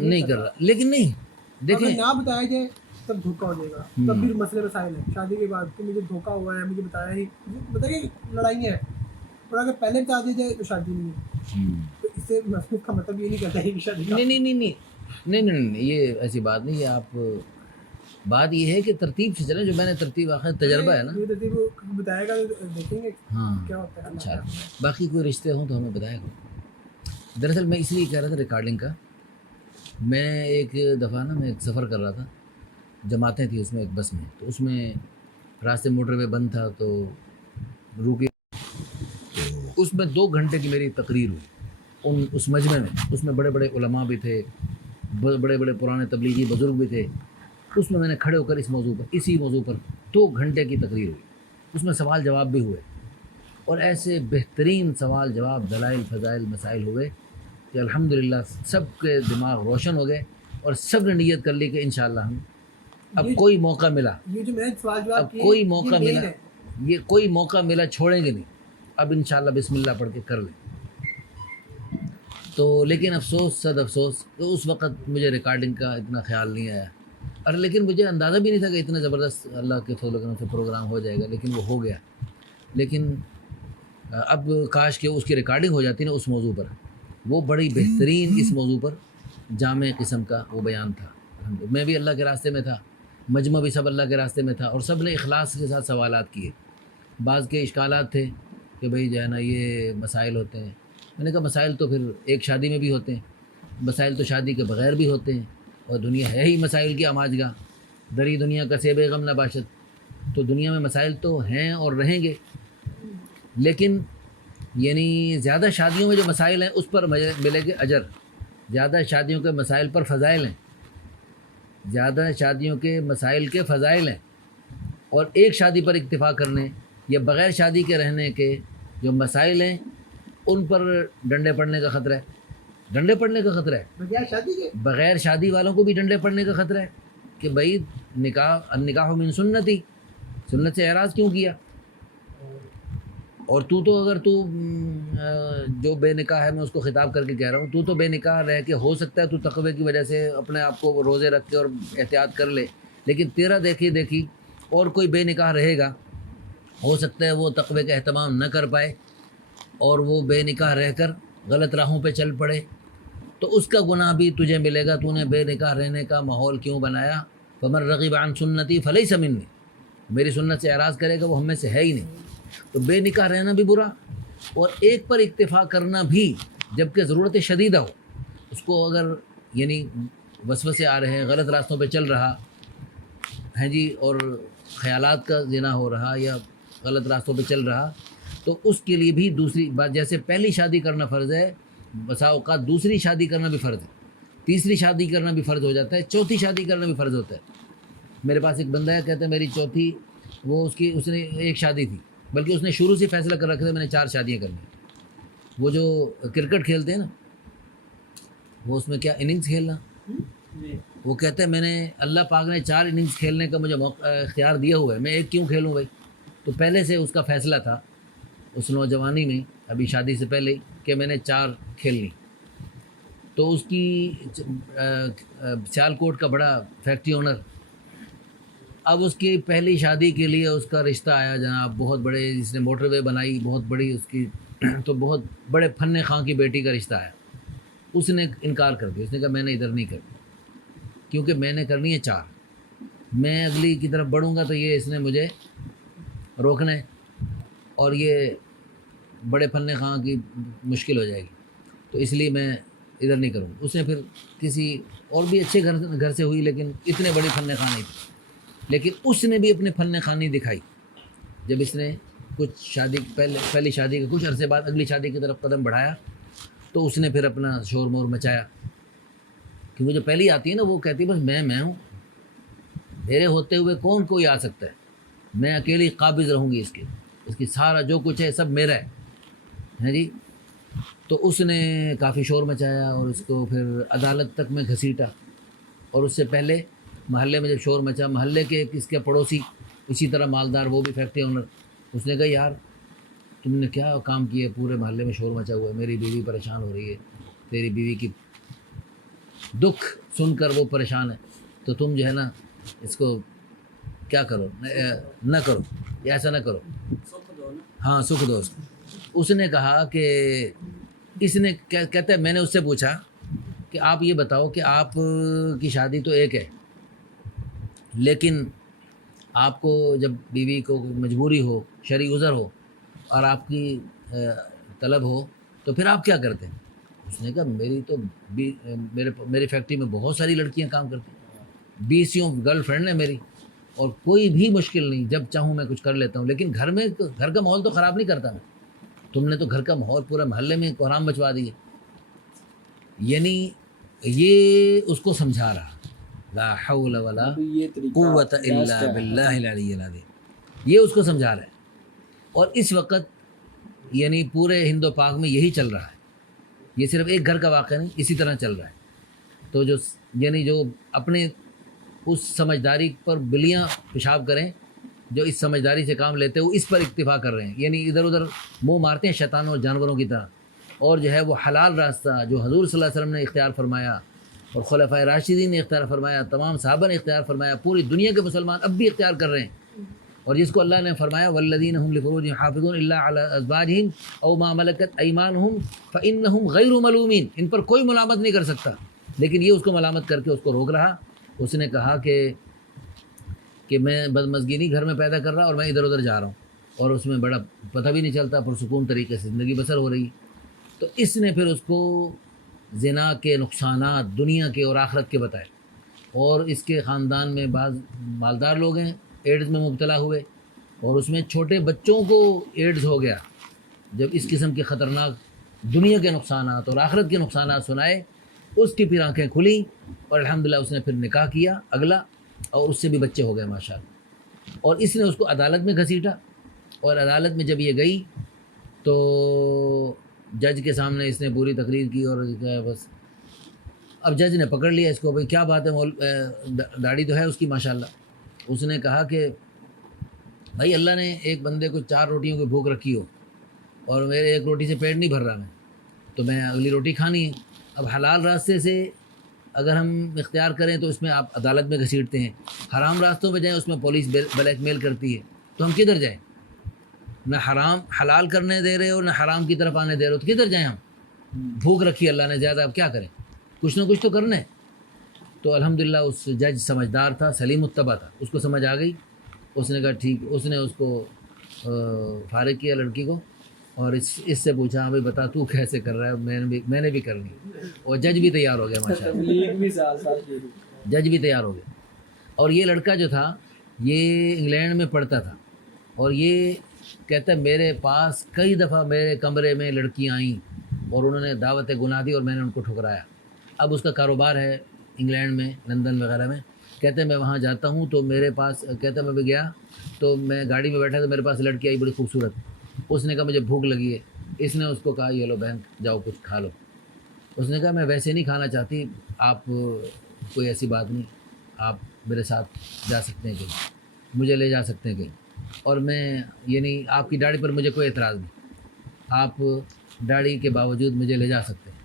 نہیں کر رہا، لیکن نہیں دیکھیں اگر نہ بتایا جائے تب دھوکہ ہو جائے گا، تب بھی مسئلے مسائل ہیں شادی کے بعد کہ مجھے دھوکہ ہوا ہے، مجھے بتایا نہیں، بتائیے لڑائیاں ہیں، اور اگر پہلے بتا دیا جائے تو شادی نہیں ہے، تو اس سے مفہوم کا مطلب یہ نہیں کرتا ہے کہ شادی کا نہیں، یہ ایسی بات نہیں ہے. آپ بات یہ ہے کہ ترتیب سے چلیں، جو میں نے ترتیب آخر تجربہ ہے نا. یہ ترتیب بتائے گا تو دیکھیں گے ہاں کیا ہوتا ہے. اچھا، باقی کوئی رشتے ہوں تو ہمیں بتائے گا. دراصل میں اس لیے کہہ رہا تھا ریکارڈنگ کا، میں ایک دفعہ نا میں ایک سفر کر رہا تھا، جماعتیں تھیں اس میں، ایک بس میں، تو اس میں راستے موٹر وے بند تھا تو رکے، اس میں 2 گھنٹے کی میری تقریر ہوئی اس مجمع میں. اس میں بڑے بڑے علماء بھی تھے، بڑے بڑے پرانے تبلیغی بزرگ بھی تھے. اس میں نے کھڑے ہو کر اسی موضوع پر 2 گھنٹے کی تقریر ہوئی. اس میں سوال جواب بھی ہوئے، اور ایسے بہترین سوال جواب، دلائل فضائل مسائل ہوئے کہ الحمدللہ سب کے دماغ روشن ہو گئے، اور سب نے نیت کر لی کہ انشاءاللہ ہم اب کوئی موقع ملا، یہ جو میں نے سوال جواب اب کوئی موقع ملا، یہ کوئی موقع ملا چھوڑیں گے نہیں، اب انشاءاللہ بسم اللہ پڑھ کے کر لیں. تو لیکن افسوس، صد افسوس کہ اس وقت مجھے ریکارڈنگ کا اتنا خیال نہیں آیا، اور لیکن مجھے اندازہ بھی نہیں تھا کہ اتنا زبردست اللہ کے فضل و کرم سے پروگرام ہو جائے گا، لیکن وہ ہو گیا. لیکن اب کاش کہ اس کی ریکارڈنگ ہو جاتی نا اس موضوع پر، وہ بڑی بہترین اس موضوع پر جامع قسم کا وہ بیان تھا. میں بھی اللہ کے راستے میں تھا، مجمع بھی سب اللہ کے راستے میں تھا، اور سب نے اخلاص کے ساتھ سوالات کیے. بعض کے اشکالات تھے کہ بھئی جو ہے نا یہ مسائل ہوتے ہیں. میں نے کہا مسائل تو پھر ایک شادی میں بھی ہوتے ہیں، مسائل تو شادی کے بغیر بھی ہوتے ہیں، اور دنیا ہے ہی مسائل کی آماج گاہ، دری دنیا کا سیب غم نہ باشد. تو دنیا میں مسائل تو ہیں اور رہیں گے، لیکن یعنی زیادہ شادیوں میں جو مسائل ہیں اس پر ملے گے اجر، زیادہ شادیوں کے مسائل پر فضائل ہیں، زیادہ شادیوں کے مسائل کے فضائل ہیں. اور ایک شادی پر اکتفا کرنے یا بغیر شادی کے رہنے کے جو مسائل ہیں ان پر ڈنڈے پڑنے کا خطرہ ہے، ڈنڈے پڑنے کا خطرہ ہے. بغیر شادی والوں کو بھی ڈنڈے پڑنے کا خطرہ ہے کہ بھائی النکاح من سنتی، سنت سے اعراض کیوں کیا؟ اور تو اگر تو جو بے نکاح ہے، میں اس کو خطاب کر کے کہہ رہا ہوں، تو بے نکاح رہ کے ہو سکتا ہے تو تقوی کی وجہ سے اپنے آپ کو روزے رکھ کے اور احتیاط کر لے، لیکن تیرا دیکھی اور کوئی بے نکاح رہے گا، ہو سکتا ہے وہ تقوی کا اہتمام نہ کر پائے اور وہ بے نکاح رہ کر غلط راہوں پہ چل پڑے، تو اس کا گناہ بھی تجھے ملے گا. تو نے بے نکاح رہنے کا ماحول کیوں بنایا؟ فمن رغب عن سنتی فلیس منی، میری سنت سے اعراض کرے گا وہ ہم میں سے ہے ہی نہیں. تو بے نکاح رہنا بھی برا، اور ایک پر اکتفا کرنا بھی جبکہ ضرورت شدیدہ ہو. اس کو اگر یعنی وسوسے آ رہے ہیں، غلط راستوں پہ چل رہا ہیں جی، اور خیالات کا زنا ہو رہا یا غلط راستوں پہ چل رہا، تو اس کے لیے بھی دوسری بات، جیسے پہلی شادی کرنا فرض ہے، بسا اوقات دوسری شادی کرنا بھی فرض ہے، تیسری شادی کرنا بھی فرض ہو جاتا ہے، چوتھی شادی کرنا بھی فرض ہوتا ہے. میرے پاس ایک بندہ ہے، کہتا ہے میری چوتھی، وہ اس نے ایک شادی تھی، بلکہ اس نے شروع سے فیصلہ کر رکھا تھا میں نے 4 شادیاں کرنی. وہ جو کرکٹ کھیلتے ہیں نا، وہ اس میں کیا اننگز کھیلنا، وہ کہتا ہے میں نے اللہ پاک نے 4 اننگز کھیلنے کا مجھے موقع اختیار دیا ہوا ہے، میں ایک کیوں کھیلوں بھائی؟ تو پہلے سے اس کا فیصلہ تھا اس نوجوانی میں، ابھی شادی سے پہلے، کہ میں نے 4 کھیلنی. تو اس کی سیال کوٹ کا بڑا فیکٹری اونر، اب اس کی پہلی شادی کے لیے اس کا رشتہ آیا جناب، بہت بڑے، جس نے موٹر وے بنائی بہت بڑی اس کی، تو بہت بڑے فن خاں کی بیٹی کا رشتہ آیا. اس نے انکار کر دیا، اس نے کہا میں نے ادھر نہیں کرنی، کیونکہ میں نے کرنی ہے 4، میں اگلی کی طرف بڑھوں گا تو یہ اس نے مجھے روکنا ہے، اور یہ بڑے فن خاں کی مشکل ہو جائے گی، تو اس لیے میں ادھر نہیں کروں. اس نے پھر کسی اور بھی اچھے گھر سے ہوئی، لیکن اتنے بڑی فن خاں نہیں تھی، لیکن اس نے بھی اپنے فن خانی دکھائی. جب اس نے کچھ شادی پہلی شادی کے کچھ عرصے بعد اگلی شادی کی طرف قدم بڑھایا، تو اس نے پھر اپنا شور مور مچایا، کیونکہ جو پہلی آتی ہے نا وہ کہتی ہے بس میں ہوں، میرے ہوتے ہوئے کون کوئی آ سکتا ہے، میں اکیلی قابض رہوں گی اس کی سارا جو کچھ ہے سب میرا ہے جی. تو اس نے کافی شور مچایا اور اس کو پھر عدالت تک میں گھسیٹا. اور اس سے پہلے محلے میں جب شور مچا، محلے کے اس کے پڑوسی اسی طرح مالدار، وہ بھی فیکٹری اونر، اس نے کہا یار تم نے کیا کام کیا ہے، پورے محلے میں شور مچا ہوا ہے، میری بیوی پریشان ہو رہی ہے، تیری بیوی کی دکھ سن کر وہ پریشان ہے، تو تم جو ہے نا اس کو کیا کرو، نہ کرو، ایسا نہ کرو، ہاں سکھ دو اس کو۔ اس نے کہا کہ اس نے کہتا ہے میں نے اس سے پوچھا کہ آپ یہ بتاؤ کہ آپ کی شادی تو ایک ہے، لیکن آپ کو جب بیوی کو مجبوری ہو، شرعی عذر ہو اور آپ کی طلب ہو تو پھر آپ کیا کرتے ہیں؟ اس نے کہا میری تو میری فیکٹری میں بہت ساری لڑکیاں کام کرتی ہیں، 20 گرل فرینڈ ہے میری، اور کوئی بھی مشکل نہیں، جب چاہوں میں کچھ کر لیتا ہوں، لیکن گھر کا ماحول تو خراب نہیں کرتا میں، تم نے تو گھر کا ماحول پورے محلے میں کوہرام مچوا دیے۔ یعنی یہ اس کو سمجھا رہا، لا حول ولا قوت الا باللہ العلی العظیم، یہ اس کو سمجھا رہا ہے۔ اور اس وقت یعنی پورے ہند و پاک میں یہی چل رہا ہے، یہ صرف ایک گھر کا واقعہ نہیں، اسی طرح چل رہا ہے۔ تو جو اپنے اس سمجھداری پر بلیاں پیشاب کریں، جو اس سمجھداری سے کام لیتے ہیں، وہ اس پر اکتفا کر رہے ہیں، یعنی ادھر ادھر منہ مارتے ہیں شیطانوں اور جانوروں کی طرح، اور جو ہے وہ حلال راستہ جو حضور صلی اللہ علیہ وسلم نے اختیار فرمایا اور خلفائے راشدین نے اختیار فرمایا، تمام صحابہ نے اختیار فرمایا، پوری دنیا کے مسلمان اب بھی اختیار کر رہے ہیں، اور جس کو اللہ نے فرمایا والذین هم لفروجهم حافظون الا علی ازواجهم او ما ملکت ایمانهم فانهم غیر ملومین، ان پر کوئی ملامت نہیں کر سکتا، لیکن یہ اس کو ملامت کر کے اس کو روک رہا۔ اس نے کہا کہ میں بدمزگی گھر میں پیدا کر رہا اور میں ادھر ادھر جا رہا ہوں، اور اس میں بڑا پتہ بھی نہیں چلتا، پرسکون طریقے سے زندگی بسر ہو رہی۔ تو اس نے پھر اس کو زنا کے نقصانات دنیا کے اور آخرت کے بتائے، اور اس کے خاندان میں بعض مالدار لوگ ہیں ایڈز میں مبتلا ہوئے، اور اس میں چھوٹے بچوں کو ایڈز ہو گیا۔ جب اس قسم کے خطرناک دنیا کے نقصانات اور آخرت کے نقصانات سنائے، اس کی پھر آنکھیں کھلیں، اور الحمدللہ اس نے پھر نکاح کیا اگلا، اور اس سے بھی بچے ہو گئے ماشاءاللہ۔ اور اس نے اس کو عدالت میں گھسیٹا، اور عدالت میں جب یہ گئی تو جج کے سامنے اس نے پوری تقریر کی، اور بس اب جج نے پکڑ لیا اس کو، بھئی کیا بات ہے، داڑھی تو ہے اس کی ماشاءاللہ۔ اس نے کہا کہ بھائی اللہ نے ایک بندے کو 4 روٹیوں کی بھوک رکھی ہو، اور میرے 1 روٹی سے پیٹ نہیں بھر رہا میں، تو میں اگلی روٹی کھانی ہے۔ اب حلال راستے سے اگر ہم اختیار کریں تو اس میں آپ عدالت میں گھسیٹتے ہیں، حرام راستوں پہ جائیں اس میں پولیس بلیک میل کرتی ہے، تو ہم کدھر جائیں؟ نہ حرام حلال کرنے دے رہے ہو، نہ حرام کی طرف آنے دے رہے ہو، تو کدھر جائیں ہم؟ بھوک رکھی اللہ نے زیادہ، اب کیا کریں، کچھ نہ کچھ تو کرنا ہے۔ تو الحمدللہ اس جج سمجھدار تھا، سلیم الطبع تھا، اس کو سمجھ آ گئی۔ اس نے کہا ٹھیک، اس نے اس کو فارغ کیا لڑکی کو، اور اس سے پوچھا بھائی بتا تو کیسے کر رہا ہے، میں نے بھی کرنی، اور جج بھی تیار ہو گیا ماشاءاللہ، جج بھی تیار ہو گیا۔ اور یہ لڑکا جو تھا یہ انگلینڈ میں پڑھتا تھا، اور یہ کہتا ہے میرے پاس کئی دفعہ میرے کمرے میں لڑکیاں آئیں اور انہوں نے دعوت گناہ دی اور میں نے ان کو ٹھکرایا۔ اب اس کا کاروبار ہے انگلینڈ میں، لندن وغیرہ میں، کہتے ہیں میں وہاں جاتا ہوں تو میرے پاس، کہتا ہے میں بھی گیا تو میں گاڑی میں بیٹھا تو میرے پاس لڑکی آئی بڑی خوبصورت، اس نے کہا مجھے بھوک لگی ہے، اس نے اس کو کہا یہ لو بہن جاؤ کچھ کھا لو۔ اس نے کہا میں ویسے نہیں کھانا چاہتی، آپ کوئی ایسی بات نہیں، آپ میرے ساتھ جا سکتے ہیں کہیں، مجھے لے جا سکتے ہیں کہیں، اور میں یعنی آپ کی داڑھی پر مجھے کوئی اعتراض نہیں، آپ داڑھی کے باوجود مجھے لے جا سکتے ہیں۔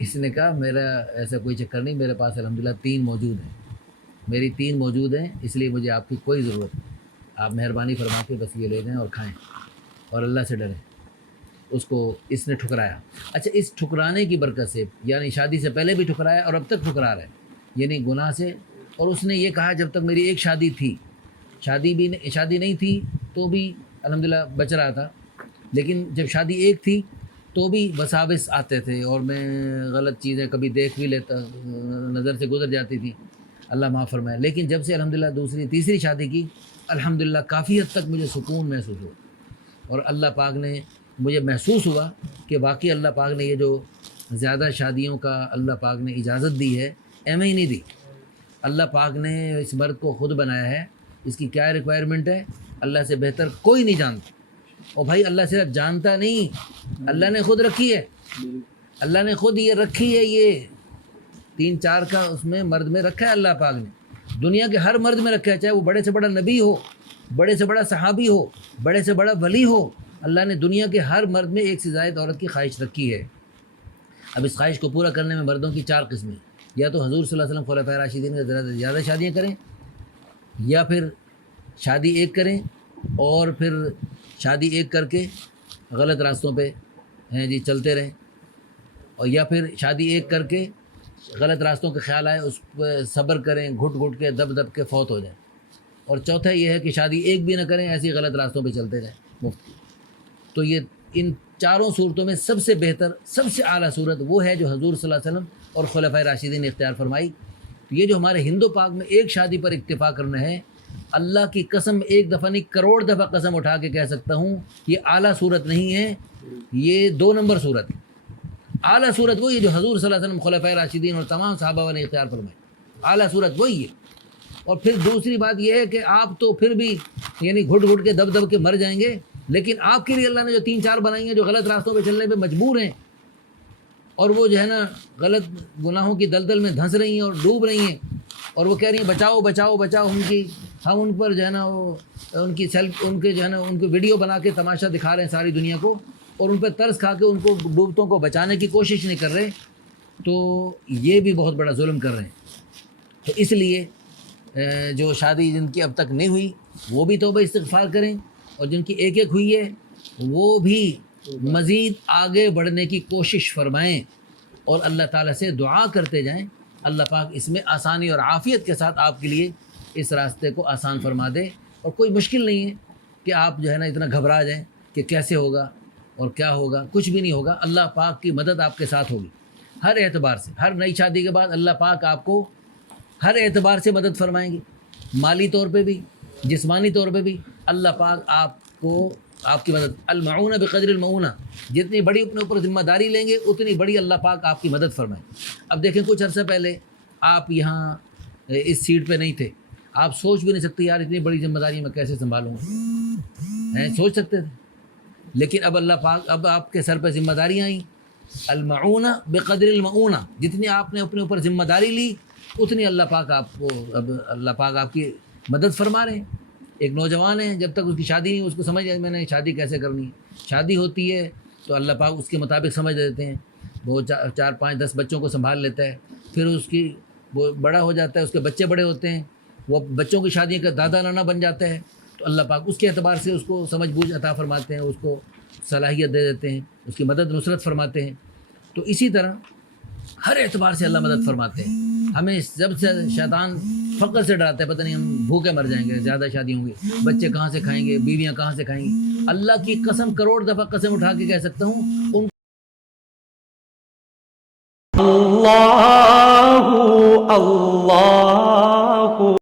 اس نے کہا میرا ایسا کوئی چکر نہیں، میرے پاس الحمدللہ 3 موجود ہیں، میری 3 موجود ہیں، اس لیے مجھے آپ کی کوئی ضرورت نہیں، آپ مہربانی فرما کے بس یہ لے جائیں اور کھائیں اور اللہ سے ڈریں۔ اس کو اس نے ٹھکرایا۔ اچھا، اس ٹھکرانے کی برکت سے، یعنی شادی سے پہلے بھی ٹھکرایا اور اب تک ٹھکرا رہا ہے، یعنی گناہ سے۔ اور اس نے یہ کہا جب تک میری ایک شادی تھی، شادی نہیں تھی تو بھی الحمدللہ بچ رہا تھا، لیکن جب شادی ایک تھی تو بھی وساوس آتے تھے، اور میں غلط چیزیں کبھی دیکھ بھی لیتا، نظر سے گزر جاتی تھی، اللہ معاف فرمائے۔ لیکن جب سے الحمدللہ دوسری تیسری شادی کی، الحمدللہ کافی حد تک مجھے سکون محسوس ہوا، اور اللہ پاک نے مجھے محسوس ہوا کہ واقعی اللہ پاک نے یہ جو زیادہ شادیوں کا اللہ پاک نے اجازت دی ہے، ایویں ہی نہیں دی، اللہ پاک نے اس مرد کو خود بنایا ہے، اس کی کیا ریکوائرمنٹ ہے اللہ سے بہتر کوئی نہیں جانتا۔ اور بھائی اللہ صرف جانتا نہیں، اللہ نے خود رکھی ہے، اللہ نے خود یہ رکھی ہے، یہ 3-4 کا اس میں مرد میں رکھا ہے اللہ پاک نے، دنیا کے ہر مرد میں رکھا ہے، چاہے وہ بڑے سے بڑا نبی ہو، بڑے سے بڑا صحابی ہو، بڑے سے بڑا ولی ہو، اللہ نے دنیا کے ہر مرد میں ایک سے زائد عورت کی خواہش رکھی ہے. اب اس خواہش کو پورا کرنے میں مردوں کی 4 قسمیں، یا تو حضور صلی اللہ علیہ وسلم خلفائے راشدین کے زیادہ شادیاں کریں، یا پھر شادی ایک کریں اور پھر شادی ایک کر کے غلط راستوں پہ جی چلتے رہیں، اور یا پھر شادی ایک کر کے غلط راستوں کا خیال آئے اس پہ صبر کریں، گھٹ گھٹ کے دب دب کے فوت ہو جائیں. اور چوتھا یہ ہے کہ شادی ایک بھی نہ کریں، ایسی غلط راستوں پہ چلتے جائیں مفت. تو یہ ان چاروں صورتوں میں سب سے بہتر، سب سے اعلیٰ صورت وہ ہے جو حضور صلی اللہ علیہ وسلم اور خلفائے راشدین نے اختیار فرمائی. تو یہ جو ہمارے ہندو پاک میں ایک شادی پر اکتفا کرنا ہے، اللہ کی قسم ایک دفعہ نہیں کروڑ دفعہ قسم اٹھا کے کہہ سکتا ہوں یہ اعلیٰ صورت نہیں ہے، یہ 2 نمبر صورت ہے. اعلیٰ صورت وہی ہے جو حضور صلی اللہ علیہ وسلم خلفائے راشدین اور تمام صحابہ نے اختیار فرمائی. اعلیٰ صورت وہی ہے. اور پھر دوسری بات یہ ہے کہ آپ تو پھر بھی یعنی گھٹ گھٹ کے دب دب کے مر جائیں گے، لیکن آپ کے لیے اللہ نے جو 3-4 بنائی ہیں جو غلط راستوں پہ چلنے پہ مجبور ہیں اور وہ جو ہے نا غلط گناہوں کی دلدل میں دھنس رہی ہیں اور ڈوب رہی ہیں، اور وہ کہہ رہی ہیں بچاؤ بچاؤ بچاؤ، ہم ان پر جو ہے نا وہ ان کے جو ہے نا ان کو ویڈیو بنا کے تماشا دکھا رہے ہیں ساری دنیا کو، اور ان پہ ترس کھا کے ان کو ڈوبتوں کو بچانے کی کوشش نہیں کر رہے. تو یہ بھی بہت بڑا ظلم کر رہے ہیں. تو اس لیے جو شادی جن کی اب تک نہیں ہوئی وہ بھی توبہ استغفار کریں، اور جن کی ایک ہوئی ہے وہ بھی مزید آگے بڑھنے کی کوشش فرمائیں اور اللہ تعالیٰ سے دعا کرتے جائیں. اللہ پاک اس میں آسانی اور عافیت کے ساتھ آپ کے لیے اس راستے کو آسان فرما دے. اور کوئی مشکل نہیں ہے کہ آپ جو ہے نا اتنا گھبرا جائیں کہ کیسے ہوگا اور کیا ہوگا. کچھ بھی نہیں ہوگا. اللہ پاک کی مدد آپ کے ساتھ ہوگی ہر اعتبار سے. ہر نئی شادی کے بعد اللہ پاک آپ کو ہر اعتبار سے مدد فرمائیں گے، مالی طور پہ بھی، جسمانی طور پہ بھی. اللہ پاک آپ کو آپ کی مدد، المعون بقدر المعونہ، جتنی بڑی اپنے اوپر ذمہ داری لیں گے اتنی بڑی اللہ پاک آپ کی مدد فرمائیں. اب دیکھیں کچھ عرصہ پہلے آپ یہاں اس سیٹ پہ نہیں تھے، آپ سوچ بھی نہیں سکتے یار اتنی بڑی ذمہ داری میں کیسے سنبھالوں گا، سوچ سکتے تھے. لیکن اب اللہ پاک اب آپ کے سر پہ ذمہ داریاں آئیں. المعون بقدر المعونہ، جتنی آپ نے اپنے اوپر ذمہ داری لی اتنی اللہ پاک آپ کو اب اللہ پاک آپ کی مدد فرما رہے ہیں. ایک نوجوان ہے، جب تک اس کی شادی نہیں اس کو سمجھ میں نے شادی کیسے کرنی ہے. شادی ہوتی ہے تو اللہ پاک اس کے مطابق سمجھ دیتے ہیں، وہ 4-5-10 بچوں کو سنبھال لیتا ہے. پھر اس کی وہ بڑا ہو جاتا ہے، اس کے بچے بڑے ہوتے ہیں، وہ بچوں کی شادی کا دادا نانا بن جاتا ہے. تو اللہ پاک اس کے اعتبار سے اس کو سمجھ بوجھ عطا فرماتے ہیں، اس کو صلاحیت دے دیتے ہیں، اس کی مدد نصرت فرماتے ہیں. تو اسی طرح ہر اعتبار سے اللہ مدد فرماتے ہیں. ہمیں جب سے شیطان فقر سے ڈراتا ہے، پتہ نہیں ہم بھوکے مر جائیں گے، زیادہ شادی ہوں گی، بچے کہاں سے کھائیں گے، بیویاں کہاں سے کھائیں گی. اللہ کی قسم کروڑ دفعہ قسم اٹھا کے کہہ سکتا ہوں ان اللہ اللہ